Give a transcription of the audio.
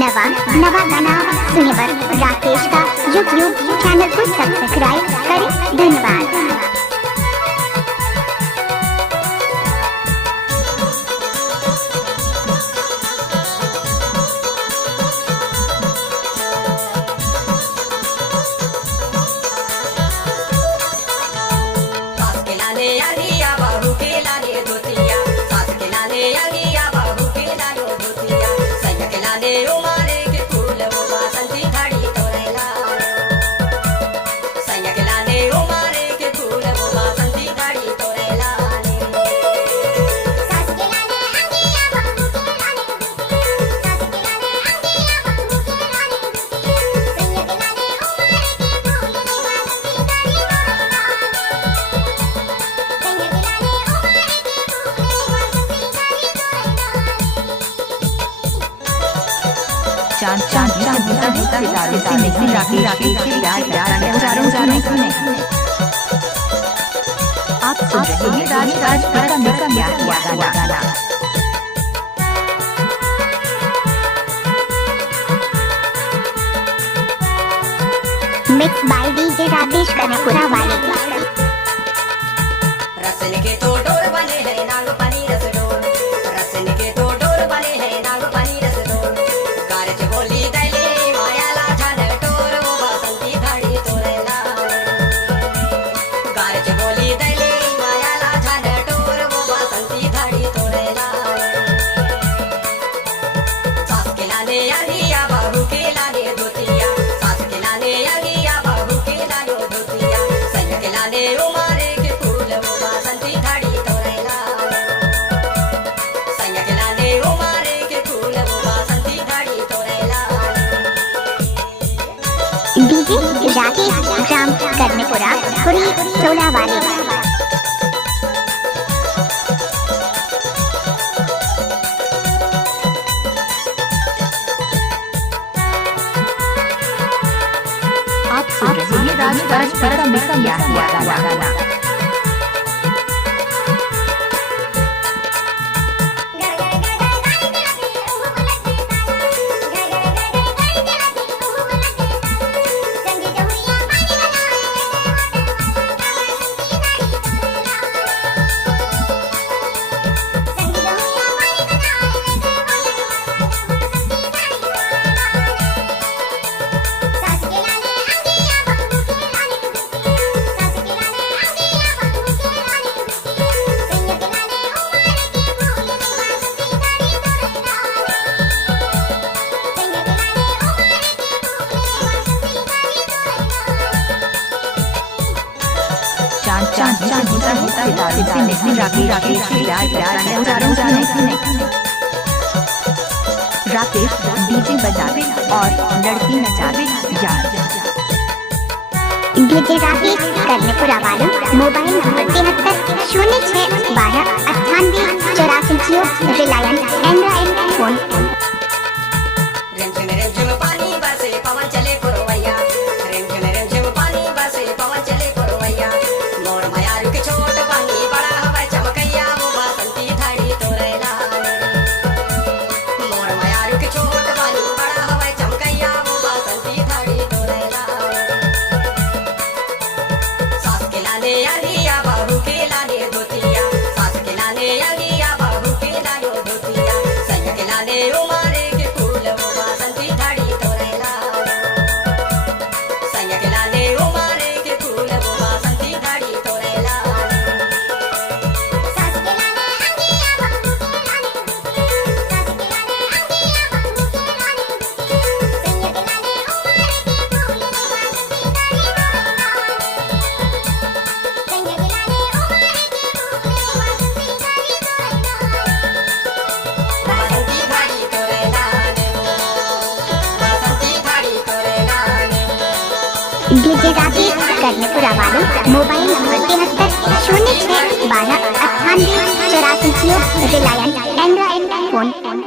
नवा नवा गाना सुनने पर राकेश का यूट्यूब चैनल को सब्सक्राइब करें। धन्यवाद। चांद चांद सितारे से नहीं राकेश के प्यार नहीं। आप सुन रहे हैं राज का गाना। Mix by DJ Rakesh Kanpura वाले। रसन के तो डोर बने हैं नाग पानी रस डोर, रसन के तो डोर बने हैं नाग पानी रस डोर। कारच बोली दैले मायाला झान टोर वो बसंती घड़ी तोरेला। कारच बोली दैले मायाला झान टोर वो बसंती घड़ी तोरेला। सास के लाने आगिया बहू के लाने धोतिया, सास के लाने आगिया बहू के लाने धोतिया। सैया के लाने उमारे के फूल वो बसंती घड़ी तोरेला। सैया के लाने उमारे के फूल वो बसंती घड़ी तोरेला। डीजे राकेश राम कनपुरा खुरी सोला वाले। आप सुन रहे हैं राज का गाना। चांद सितारे से नहीं राकेश के प्यार नहीं। राकेश डीजे बजावे और लड़की नचावे यार। डीजे राकेश कनपुरा वाले। Mobile number 73 06 12 98 94 Reliance android phone. रिमझिम पानी बरसे पवन चले पुरवैया, रिमझिम पानी बरसे पवन चले पुरवैया। मोर माया रुक छोट पानी बड़ा हवा चमकैया वो बसंती घड़ी तोरेला। मोर माया रुक छोट पानी बड़ा हवा चमकैया वो बसंती घड़ी तोरेला। सास के लाने आगिया बहू के लाने धोतिया, सास के लाने आगिया बहू के लाने धोतिया। सैया के लाने उमारे के फूल वो बसंती घड़ी तोरेला। सैया के लाने उमारे के फूल वो बसंती घड़ी तोरेला। बसंती घड़ी तोरेला बसंती घड़ी तोरेला। डीजे राकेश कनपुरा वाले। Mobile number 73 06 12 98 94 Reliance android phone.